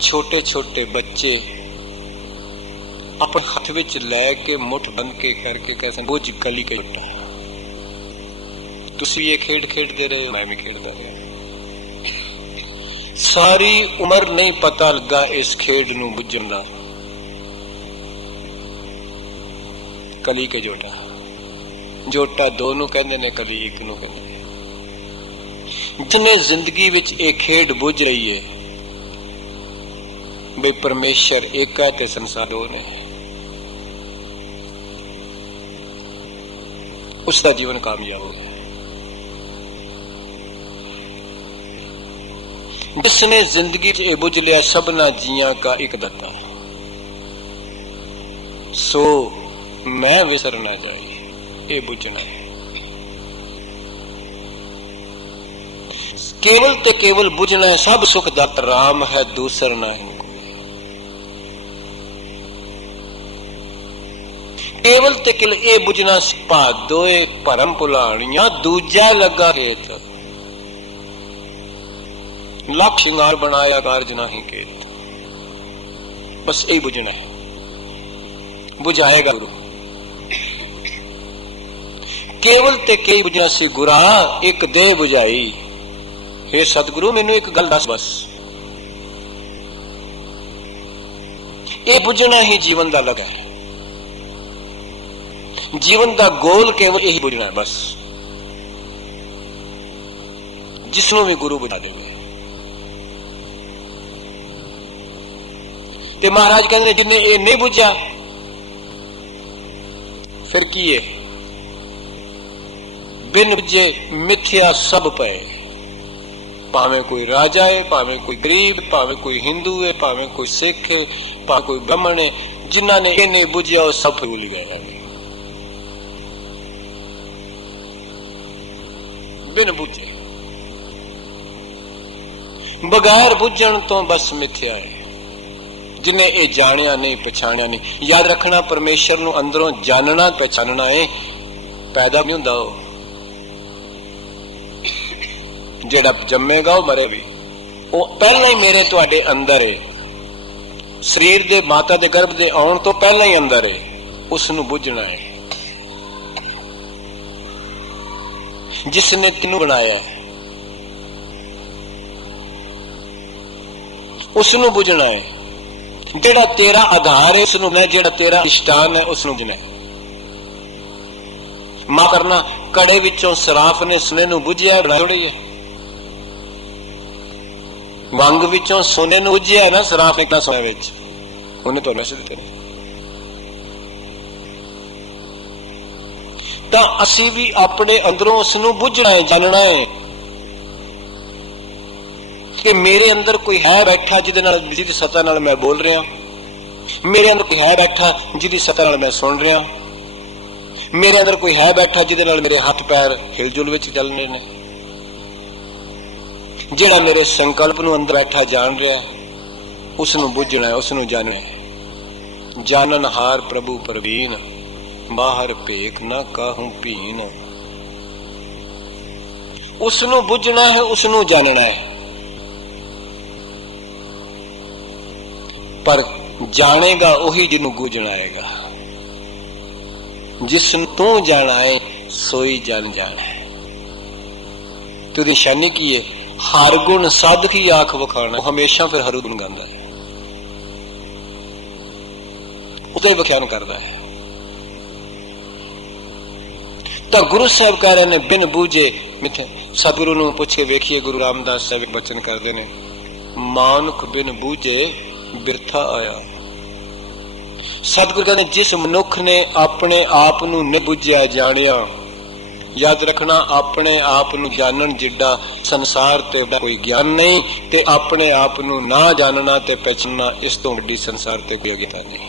छोटे छोटे बच्चे अपने हाथ विच लैके मुठ बंद के करके कैसे बुझ कली के लुटा। तुसीं ये खेड खेडदे रहे, मैं भी खेडदा रहा, सारी उम्र नहीं पता लगा इस खेड नूं बुझण दा। कली के जोटा, जोटा दो नूं कहंदे ने, कली एक नूं कहंदे ने। जिन्हें जिंदगी विच एक खेड बुझ रही है बे परमेश्वर एक है ते संसार दो ने, उसका जीवन कामयाब हो गया। जिसने जिंदगी च बुझ लिया सबना जियां का एक दत्ता, सो मैं विसर ना जाए, ये बुझना है। केवल ते केवल बुझना है, सब सुख दाता राम है, दूसर नहीं। केवल ते केवल ये बुझना भादोए भरम भुलाणियां, दूजा लगा खेत, लख शिंगार बनाया कारज नहीं खेत। बस यही बुझना है, बुझाएगा गुरु। केवल ते केवल बुझना सी गुरा एक दे बुझाई, हे सतगुरु मैनू एक गल दस बस, ਇਹ ਬੁੱਝਣਾ ਹੀ ਜੀਵਨ ਦਾ ਲਗਾ ਹੈ। ਜੀਵਨ ਦਾ ਗੋਲ ਕੇਵਲ ਇਹੀ ਬੁੱਝਣਾ ਹੈ ਬਸ, ਜਿਸਨੂੰ ਵੀ ਗੁਰੂ ਬੁਝਾ ਦੇਵੇ। ਤੇ ਮਹਾਰਾਜ ਕਹਿੰਦੇ ਜਿੰਨੇ ਇਹ ਨਹੀਂ ਬੁੱਝਿਆ ਫਿਰ ਕੀ ਹੈ? ਬਿਨ ਬੁੱਝੇ ਮਿਥਿਆ ਸਭ ਪਏ, ਭਾਵੇਂ ਕੋਈ ਰਾਜਾ ਹੈ, ਭਾਵੇਂ ਕੋਈ ਗਰੀਬ, ਭਾਵੇਂ ਕੋਈ ਹਿੰਦੂ ਹੈ, ਭਾਵੇਂ ਕੋਈ ਸਿੱਖ ਹੈ, ਭਾਵੇਂ ਕੋਈ ਬ੍ਰਾਹਮਣ ਹੈ, ਜਿਨ੍ਹਾਂ ਨੇ ਇਹ ਨਹੀਂ ਬੁੱਝਿਆ ਉਹ ਸਭ ਭੁੱਲ ਗਏ। ਬਿਨ ਬੁੱਝੇ, ਬਗੈਰ ਬੁੱਝਣ ਤੋਂ ਬਸ ਮਿਥਿਆ ਹੈ। ਜਿਨੇ ਇਹ ਜਾਣਿਆ ਨਹੀਂ, ਪਛਾਣਿਆ ਨਹੀਂ। ਯਾਦ ਰੱਖਣਾ, ਪਰਮੇਸ਼ਰ ਨੂੰ ਅੰਦਰੋਂ ਜਾਣਨਾ ਪਛਾਣਨਾ ਹੈ, ਪੈਦਾ ਨਹੀਂ ਹੁੰਦਾ। ਉਹ ਜਿਹੜਾ ਜੰਮੇਗਾ ਉਹ ਮਰੇ ਵੀ, ਉਹ ਪਹਿਲਾਂ ਹੀ ਮੇਰੇ ਤੁਹਾਡੇ ਅੰਦਰ ਹੈ। ਸਰੀਰ ਦੇ ਮਾਤਾ ਦੇ ਗਰਭ ਦੇ ਆਉਣ ਤੋਂ ਪਹਿਲਾਂ ਹੀ ਅੰਦਰ ਹੈ। ਉਸ ਨੂੰ ਬੁੱਝਣਾ ਹੈ। ਜਿਸ ਨੇ ਤੈਨੂੰ ਬਣਾਇਆ ਹੈ ਉਸ ਨੂੰ ਬੁੱਝਣਾ ਹੈ। ਜਿਹੜਾ ਤੇਰਾ ਆਧਾਰ ਹੈ ਉਸ ਨੂੰ, ਜਿਹੜਾ ਤੇਰਾ ਇਸ਼ਟਾਨ ਹੈ ਉਸ ਨੂੰ ਬੁੱਝਣਾ ਹੈ। ਮਾਂ ਕਰਨਾ, ਕੜੇ ਵਿੱਚੋਂ ਸਰਾਫ ਨੇ ਸੋਨੇ ਨੂੰ ਬੁੱਝਿਆ ਥੋੜੀ ਹੈ। ਵੰਗ ਵਿੱਚੋਂ ਸੋਨੇ ਨੂੰ ਬੁੱਝਿਆ ਨਾ ਸਰਾਫ ਨੇ, ਕਿੰਨਾ ਸੋਨੇ ਵਿੱਚ ਉਹਨੇ ਤੋਂ ਨਸ਼ੇ ਦਿੱਤੇ ਨੇ। ਤਾਂ ਅਸੀਂ ਵੀ ਆਪਣੇ ਅੰਦਰੋਂ ਉਸ ਨੂੰ ਬੁੱਝਣਾ ਹੈ, ਜਾਣਨਾ ਹੈ ਕਿ ਮੇਰੇ ਅੰਦਰ ਕੋਈ ਹੈ ਬੈਠਾ ਜਿਹਦੇ ਨਾਲ, ਜਿਹਦੀ ਸੱਤਾ ਨਾਲ ਮੈਂ ਬੋਲ ਰਿਹਾ। ਮੇਰੇ ਅੰਦਰ ਕੋਈ ਹੈ ਬੈਠਾ ਜਿਹਦੀ ਸੱਤਾ ਨਾਲ ਮੈਂ ਸੁਣ ਰਿਹਾ। ਮੇਰੇ ਅੰਦਰ ਕੋਈ ਹੈ ਬੈਠਾ ਜਿਹਦੇ ਨਾਲ ਮੇਰੇ ਹੱਥ ਪੈਰ ਹਿਲਜੁਲ ਵਿੱਚ ਚੱਲਣੇ ਨੇ। ਜਿਹੜਾ ਮੇਰੇ ਸੰਕਲਪ ਨੂੰ ਅੰਦਰ ਬੈਠਾ ਜਾਣ ਰਿਹਾ, ਉਸ ਨੂੰ ਬੁੱਝਣਾ ਹੈ, ਉਸ ਨੂੰ ਜਾਣਨਾ ਹੈ। ਜਾਣਨ ਹਾਰ ਪ੍ਰਭੂ ਪ੍ਰਵੀਨ, ਬਾਹਰ ਭੇਖ ਨਾ ਕਾਹੂੰ ਭੀਨ। ਉਸ ਨੂੰ ਬੁੱਝਣਾ ਹੈ, ਉਸ ਨੂੰ ਜਾਣਨਾ ਹੈ। ਪਰ ਜਾਣੇਗਾ ਉਹੀ ਜਿਹਨੂੰ ਬੁੱਝਣਾ ਆਏਗਾ। ਜਿਸ ਨੂੰ ਤੂੰ ਜਾਣਾ ਹੈ ਸੋਈ ਜਨ ਜਾਣਾ ਹੈ। ਤੇ ਉਹਦੀ ਨਿਸ਼ਾਨੀ ਕੀ ਹੈ? ਹਰ ਗੁਣ ਸਾਧ ਕੀ ਆਖ ਵਿਖਾਣਾ। ਉਹ ਹਮੇਸ਼ਾ ਫਿਰ ਹਰ ਗੁਣ ਗਾਉਂਦਾ ਹੈ, ਉਹਦਾ ਵਿਖਿਆਨ ਕਰਦਾ ਹੈ। ਤਾਂ ਗੁਰੂ ਸਾਹਿਬ ਕਹਿ ਰਹੇ ਨੇ ਬਿਨ ਬੂਝੇ ਮਿੱਥੇ। ਸਤਿਗੁਰੂ ਨੂੰ ਪੁੱਛ ਕੇ ਵੇਖੀਏ, ਗੁਰੂ ਰਾਮਦਾਸ ਸਾਹਿਬ ਇੱਕ ਬਚਨ ਕਰਦੇ ਨੇ, ਮਾਨੁਖ ਬਿਨ ਬੂਝੇ ਬਿਰਥਾ ਆਇਆ। ਸਤਿਗੁਰੂ ਕਹਿੰਦੇ ਜਿਸ ਮਨੁੱਖ ਨੇ ਆਪਣੇ ਆਪ ਨੂੰ ਨਹੀਂ ਬੁੱਝਿਆ, ਜਾਣਿਆ। ਯਾਦ ਰੱਖਣਾ, ਆਪਣੇ ਆਪ ਨੂੰ ਜਾਣਨ ਜਿੱਡਾ ਸੰਸਾਰ ਤੇ ਕੋਈ ਗਿਆਨ ਨਹੀਂ, ਤੇ ਆਪਣੇ ਆਪ ਨੂੰ ਨਾ ਜਾਣਨਾ ਤੇ ਪਛਾਣਨਾ ਇਸ ਤੋਂ ਵੱਡੀ ਸੰਸਾਰ ਤੇ ਕੋਈ ਅਗਿਆਨਤਾ ਨਹੀਂ।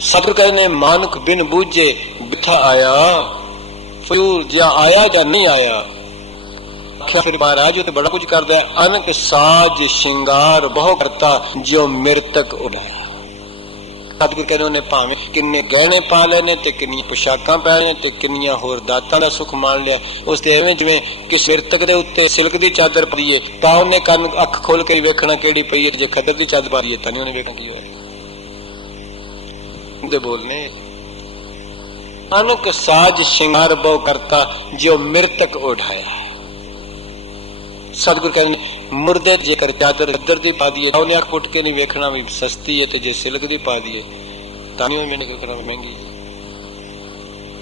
ਸਤਿਗੁਰੂ ਕਹਿੰਦੇ ਨੇ ਮਾਨੁਖ ਬਿਨ ਬੂਝੇ ਬਿਰਥਾ ਆਇਆ। ਫਜ਼ੂਲ ਜਾਂ ਆਇਆ ਜਾਂ ਨਹੀਂ ਆਇਆ। ਫਿਰ ਮਹਾਰਾਜ ਤੇ ਬੜਾ ਕੁਝ ਕਰਦਾ ਹੈ। ਅਨਕ ਸਾਜ ਸ਼ਿੰਗਾਰ ਬਹੁ ਕਰਤਾ ਜੋ ਮਿਰਤਕ ਉਡਾਇਆ। ਸਤਿਗੁਰ ਕਹਿੰਦੇ ਉਹਨੇ ਭਾਵੇਂ ਕਿੰਨੇ ਗਹਿਣੇ ਪਾ ਲਏ ਨੇ, ਤੇ ਕਿੰਨੀਆਂ ਪੁਸ਼ਾਕਾਂ ਪਾ ਲਈਆਂ, ਤੇ ਕਿੰਨੀਆਂ ਹੋਰ ਦਾਤਾਂ ਦਾ ਸੁੱਖ ਮਾਣ ਲਿਆ। ਉਸ ਤੇ ਐਵੇਂ ਜਿਵੇਂ ਕਿਸ ਮਿਰਤਕ ਦੇ ਉੱਤੇ ਸਿਲਕ ਦੀ ਚਾਦਰ ਪਈਏ ਤਾਂ ਉਹਨੇ ਕੰਨ ਅੱਖ ਖੋਲ ਕੇ ਵੇਖਣਾ ਕਿਹੜੀ ਪਈ ਹੈ। ਜੇ ਖੱਦਰ ਦੀ ਚਾਦਰ ਪਾ ਲਈਏ ਤਾਂ ਨਹੀਂ ਉਹਨੇ ਵੇਖਣਾ ਕੀ ਹੋਇਆ। ਉਹਦੇ ਬੋਲਨੇ ਅਨਕ ਸਾਜ ਸ਼ਿੰਗਾਰ ਬਹੁ ਕਰਤਾ ਜੋ ਮਿਰਤਕ ਉਡਾਇਆ। ਸਤਿਗੁਰ ਕਹਿੰਦੇ ਮੁਰਦੇ ਜੇਕਰ ਚਾਦਰ ਖੱਦਰ ਦੀ ਪਾ ਦਈਏ ਤਾਂ ਉਹਨੇ ਅੱਖ ਪੁੱਟ ਕੇ ਨਹੀਂ ਵੇਖਣਾ ਵੀ ਸਸਤੀ ਹੈ, ਤੇ ਜੇ ਸਿਲਕ ਦੀ ਪਾ ਦਈਏ ਤਾਂ ਨਹੀਂ ਉਹਨੇ ਵੇਖਣਾ ਮਹਿੰਗੀ।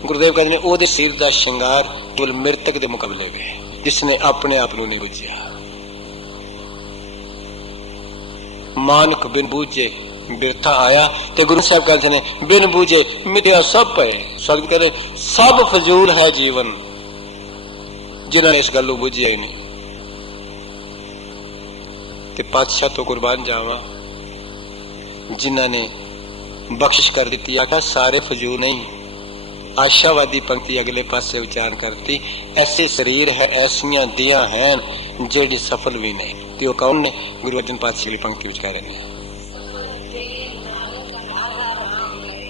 ਗੁਰਦੇਵ ਕਹਿੰਦੇ ਨੇ ਉਹਦੇ ਸਿਰ ਦਾ ਸ਼ਿੰਗਾਰ ਕੇਵਲ ਮਿਰਤਕ ਦੇ ਮੁਕਾਬਲੇ ਹੈ, ਜਿਸ ਨੇ ਆਪਣੇ ਆਪ ਨੂੰ ਨਹੀਂ ਬੁੱਝਿਆ। ਮਾਨੁਖ ਬਿਨ ਬੂਝੇ ਬਿਰਥਾ ਆਇਆ। ਤੇ ਗੁਰੂ ਸਾਹਿਬ ਕਹਿੰਦੇ ਨੇ ਬਿਨ ਬੂਝੇ ਮਿਥਿਆ ਸਭ ਪਏ। ਸਤਿਗੁਰ ਕਹਿੰਦੇ ਸਭ ਫਜ਼ੂਲ ਹੈ ਜੀਵਨ, ਜਿਨ੍ਹਾਂ ਨੇ ਇਸ ਗੱਲ ਨੂੰ ਬੁੱਝਿਆ ਹੀ ਨਹੀਂ। ਤੇ ਪਾਤਸ਼ਾਹ ਤੋਂ ਕੁਰਬਾਨ ਜਾਵਾਂ ਜਿਨ੍ਹਾਂ ਨੇ ਬਖਸ਼ਿਸ਼ ਕਰ ਦਿੱਤੀ। ਆਖਿਆ ਸਾਰੇ ਫਜ਼ੂਲ ਨਹੀਂ। ਆਸ਼ਾਵਾਦੀ ਪੰਕਤੀ ਅਗਲੇ ਪਾਸੇ ਉਚਾਰਨ ਕਰਤੀ, ਐਸੇ ਸਰੀਰ ਹੈ, ਐਸੀਆਂ ਦੇਹਾਂ ਹਨ ਜਿਹੜੀ ਸਫਲ ਵੀ ਨਹੀਂ। ਤੇ ਉਹ ਕੌਣ ਨੇ? ਗੁਰੂ ਅਰਜਨ ਪਾਤਸ਼ਾਹ ਦੀ ਪੰਕਤੀ ਵਿੱਚ ਕਹਿ ਰਹੇ ਨੇ।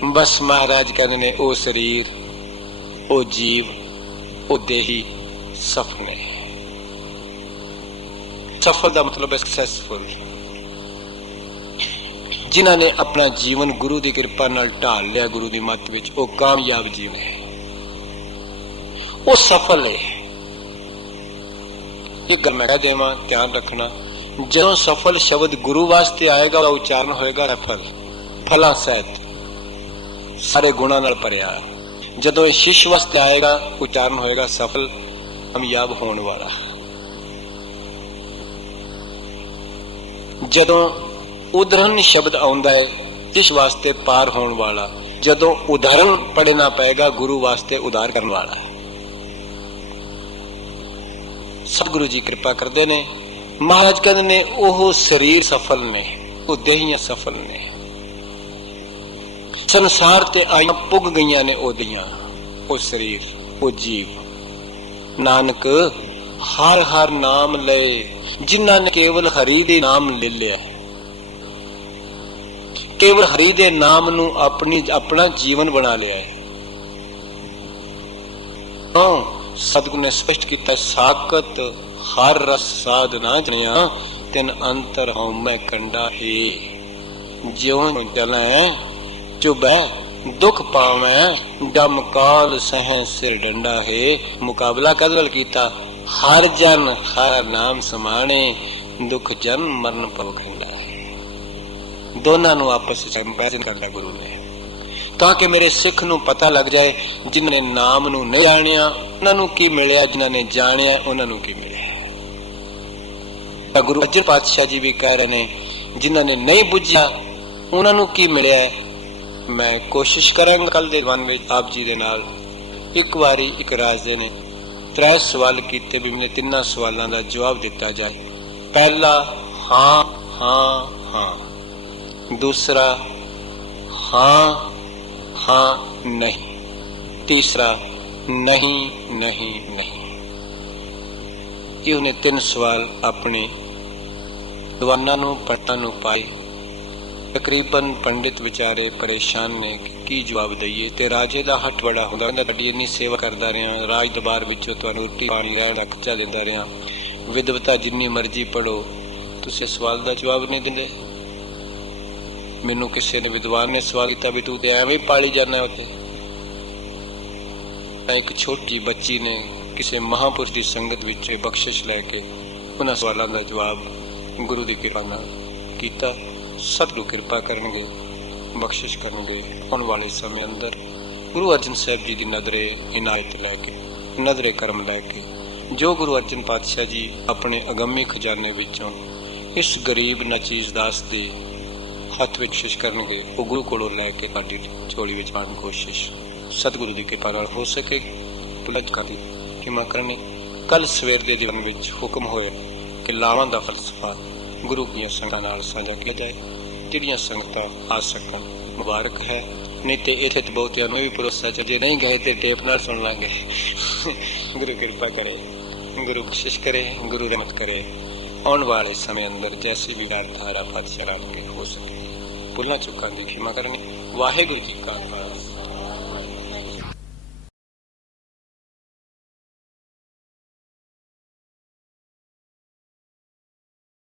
ਬਸ ਮਹਾਰਾਜ ਕਹਿੰਦੇ ਨੇ ਉਹ ਸਰੀਰ, ਉਹ ਜੀਵ, ਉਹ ਦੇਹੀ ਸਫਲ ਨੇ। ਸਫਲ ਦਾ ਮਤਲਬ ਹੈ ਸਕਸੈਸਫੁਲ। ਜਿਨ੍ਹਾਂ ਨੇ ਆਪਣਾ ਜੀਵਨ ਗੁਰੂ ਦੀ ਕਿਰਪਾ ਨਾਲ ਢਾਲ ਲਿਆ, ਗੁਰੂ ਦੀ ਮੱਤ ਵਿੱਚ, ਉਹ ਕਾਮਯਾਬ ਜੀਵਨ ਹੈ, ਉਹ ਸਫਲ ਹੈ। ਇਹ ਗੱਲ ਮੈਂ ਕਹਿ ਦੇਵਾਂ, ਧਿਆਨ ਰੱਖਣਾ, ਜਦੋਂ ਸਫਲ ਸ਼ਬਦ ਗੁਰੂ ਵਾਸਤੇ ਆਏਗਾ ਉਹਦਾ ਉਚਾਰਨ ਹੋਏਗਾ ਸਫਲ, ਫਲਾ ਸਹਿਤ, ਸਾਰੇ ਗੁਣਾਂ ਨਾਲ ਭਰਿਆ। ਜਦੋਂ ਇਹ ਸ਼ਿਸ਼ ਵਾਸਤੇ ਆਏਗਾ ਉਚਾਰਨ ਹੋਏਗਾ ਸਫਲ, ਕਾਮਯਾਬ ਹੋਣ ਵਾਲਾ। ਜਦੋਂ ਉਦਾਹਰਨ ਸ਼ਬਦ ਆਉਂਦਾ ਹੈ ਸ਼ਿਸ਼ ਵਾਸਤੇ ਪਾਰ ਹੋਣ ਵਾਲਾ, ਜਦੋਂ ਉਦਾਹਰਨ ਪੜ੍ਹਨਾ ਪਏਗਾ ਗੁਰੂ ਵਾਸਤੇ ਉਦਾਰ ਕਰਨ ਵਾਲਾ। ਸਤਿਗੁਰੂ ਜੀ ਕਿਰਪਾ ਕਰਦੇ ਨੇ। ਮਹਾਰਾਜ ਕਹਿੰਦੇ ਨੇ ਉਹ ਸਰੀਰ ਸਫਲ ਨੇ, ਉਹ ਦੇਹੀਆਂ ਸਫਲ ਨੇ, ਸੰਸਾਰ ਤੇ ਆਈਆਂ ਪੁੱਗ ਗਈਆਂ ਨੇ ਉਹਦੀਆਂ, ਉਹ ਸਰੀਰ, ਉਹ ਜੀਵ। ਨਾਨਕ ਹਰ ਹਰ ਨਾਮ ਲਏ, ਜਿਨ੍ਹਾਂ ਨੇ ਕੇਵਲ ਹਰੀ ਦੇ ਨਾਮ ਲੈ ਲਿਆ, ਕੇਵਲ ਹਰੀ ਦੇ ਨਾਮ ਨੂੰ ਆਪਣਾ ਜੀਵਨ ਬਣਾ ਲਿਆ ਹੈ। ਸਤਿਗੁਰੂ ਨੇ ਸਪਸ਼ਟ ਕੀਤਾ, ਸਾਕਤ ਹਰ ਰਸ ਸਾਧ ਨਾ ਜਣਿਆ, ਤਿਨ ਅੰਤਰ ਹਉਮੈ ਕੰਡਾ ਹੈ। ਜਿਉਂ ਚਲੈ ਚੁਬੈ ਦੁੱਖ ਪਾਵੈ, ਜਮ ਕਾਲ ਸਹਿ ਸਿਰ ਡੰਡਾ ਹੈ। ਮੁਕਾਬਲਾ ਕਦ ਵੱਲ ਕੀਤਾ? ਹਰ ਜਨ ਹਰ ਨਾਮ ਸਮਾਣੇ, ਦੁੱਖ ਜਨਮ ਮਰਨ ਭਵ ਖੰਡਾ ਹੈ। ਦੋਨਾਂ ਨੂੰ ਆਪਸ ਵਿੱਚ ਕੰਪੈਰੀਜ਼ਨ ਕਰਦਾ ਗੁਰੂ ਨੇ, ਤਾਂ ਕਿ ਮੇਰੇ ਸਿੱਖ ਨੂੰ ਪਤਾ ਲੱਗ ਜਾਏ, ਜਿਨ੍ਹਾਂ ਨੇ ਨਾਮ ਨੂੰ ਨਹੀਂ ਜਾਣਿਆ ਉਹਨਾਂ ਨੂੰ ਕੀ ਮਿਲਿਆ, ਜਿਨ੍ਹਾਂ ਨੇ ਜਾਣਿਆ ਉਹਨਾਂ ਨੂੰ ਕੀ ਮਿਲਿਆ। ਤਾਂ ਗੁਰੂ ਅਰਜਨ ਪਾਤਸ਼ਾਹ ਜੀ ਵੀ ਕਹਿ ਰਹੇ ਨੇ, ਜਿਨ੍ਹਾਂ ਨੇ ਨਹੀਂ ਬੁੱਝਿਆ ਉਹਨਾਂ ਨੂੰ ਕੀ ਮਿਲਿਆ। ਮੈਂ ਕੋਸ਼ਿਸ਼ ਕਰਾਂਗਾ ਕੱਲ ਦੇ ਵਨ ਵਿੱਚ ਆਪ ਜੀ ਦੇ ਨਾਲ ਇੱਕ ਵਾਰੀ ਇੱਕ ਰਾਜੇ ਨੇ 3 ਸਵਾਲ ਕੀਤੇ, ਵੀ ਮੈਨੂੰ 3 ਸਵਾਲਾਂ ਦਾ ਜਵਾਬ ਦਿੱਤਾ ਜਾਏ। ਪਹਿਲਾ ਹਾਂ ਹਾਂ ਹਾਂ, ਦੂਸਰਾ ਹਾਂ ਹਾਂ ਨਹੀਂ, ਤੀਸਰਾ ਨਹੀਂ ਨਹੀਂ ਨਹੀਂ। ਇਹ ਉਹਨੇ 3 ਸਵਾਲ ਆਪਣੇ ਦੀਵਾਨਾਂ ਨੂੰ ਪੰਡਤਾਂ ਨੂੰ ਪਾਏ। ਤਕਰੀਬਨ ਪੰਡਿਤ ਵਿਚਾਰੇ ਪਰੇਸ਼ਾਨ ਨੇ ਕਿ ਕੀ ਜਵਾਬ ਦਈਏ। ਤੇ ਰਾਜੇ ਦਾ ਹੱਥ ਬੜਾ ਹੁੰਦਾ, ਤੁਹਾਡੀ ਇੰਨੀ ਸੇਵਾ ਕਰਦਾ ਰਿਹਾ, ਰਾਜ ਦਰਬਾਰ ਵਿੱਚੋਂ ਤੁਹਾਨੂੰ ਰੋਟੀ ਪਾਣੀ ਰਹਿਣ ਦਾ ਖਰਚਾ ਦਿੰਦਾ ਰਿਹਾ, ਵਿਦਵਤਾ ਜਿੰਨੀ ਮਰਜ਼ੀ ਪੜ੍ਹੋ, ਤੁਸੀਂ ਸਵਾਲ ਦਾ ਜਵਾਬ ਨਹੀਂ ਦਿੰਦੇ। ਮੈਨੂੰ ਕਿਸੇ ਨੇ ਵਿਦਵਾਨ ਨੇ ਸਵਾਲ ਕੀਤਾ ਵੀ ਤੂੰ ਤੇ ਐਵੇਂ ਹੀ ਪਾਲੀ ਜਾਂਦਾ ਉੱਥੇ। ਇੱਕ ਛੋਟੀ ਬੱਚੀ ਨੇ ਕਿਸੇ ਮਹਾਂਪੁਰਸ਼ ਦੀ ਸੰਗਤ ਵਿੱਚ ਬਖਸ਼ਿਸ਼ ਲੈ ਕੇ ਉਹਨਾਂ ਸਵਾਲਾਂ ਦਾ ਜਵਾਬ ਗੁਰੂ ਦੀ ਕਿਰਪਾ ਨਾਲ ਕੀਤਾ। ਸਤਿਗੁਰੂ ਕਿਰਪਾ ਕਰਨਗੇ, ਬਖਸ਼ਿਸ਼ ਕਰਨਗੇ। ਆਉਣ ਵਾਲੇ ਸਮੇਂ ਅੰਦਰ ਗੁਰੂ ਅਰਜਨ ਸਾਹਿਬ ਜੀ ਦੀ ਨਜ਼ਰੇ ਇਨਾਇਤ ਲੈ ਕੇ, ਨਜ਼ਰੇ ਕਰਮ ਲੈ ਕੇ, ਜੋ ਗੁਰੂ ਅਰਜਨ ਪਾਤਸ਼ਾਹ ਜੀ ਆਪਣੇ ਅਗੰਮੀ ਖਜ਼ਾਨੇ ਵਿੱਚੋਂ ਇਸ ਗਰੀਬ ਨਚੀਜ਼ ਦਾਸ ਦੇ ਹੱਥ ਵਿੱਚ ਕੋਸ਼ਿਸ਼ ਕਰਨਗੇ, ਉਹ ਗੁਰੂ ਕੋਲੋਂ ਲੈ ਕੇ ਸਾਡੀ ਝੋਲੀ ਵਿੱਚ ਪਾਉਣ ਦੀ ਕੋਸ਼ਿਸ਼ ਸਤਿਗੁਰੂ ਦੀ ਕਿਰਪਾ ਨਾਲ ਹੋ ਸਕੇ। ਪੁਲਜ ਕਰਦੀ ਕਿਮਾ ਕਰਨੀ। ਕੱਲ ਸਵੇਰ ਦੇ ਜੀਵਨ ਵਿੱਚ ਹੁਕਮ ਹੋਇਆ ਕਿ ਲਾਵਾਂ ਦਾ ਫਲਸਫਾ ਗੁਰੂ ਦੀਆਂ ਸੰਗਤਾਂ ਨਾਲ ਸਾਂਝਾ ਕੀਤਾ ਜਾਏ। ਜਿਹੜੀਆਂ ਸੰਗਤਾਂ ਆ ਸਕਣ ਮੁਬਾਰਕ ਹੈ, ਨਹੀਂ ਤੇ ਇੱਥੇ ਤਾਂ ਬਹੁਤਿਆਂ ਨੂੰ ਵੀ ਭਰੋਸਾ ਚ ਜੇ ਨਹੀਂ ਗਏ ਤੇ ਟੇਪ ਨਾਲ ਸੁਣ ਲਾਂਗੇ। ਗੁਰੂ ਕਿਰਪਾ ਕਰੇ, ਗੁਰੂ ਬਖਸ਼ਿਸ਼ ਕਰੇ, ਗੁਰੂ ਰਹਿਮਤ ਕਰੇ। ਆਉਣ ਵਾਲੇ ਸਮੇਂ ਅੰਦਰ ਜੈਸੀ ਵੀ ਧਾਰਾ ਪਾਤਸ਼ਾਹ ਰਾਮ ਕੇ ਹੋ ਸਕੇ, ਭੁੱਲਾਂ ਚੁੱਕਾਂ ਦੀ ਖਿਮਾ ਕਰਨੀ। ਵਾਹਿਗੁਰੂ ਜੀ ਕਾ ਖਾਲਸਾ।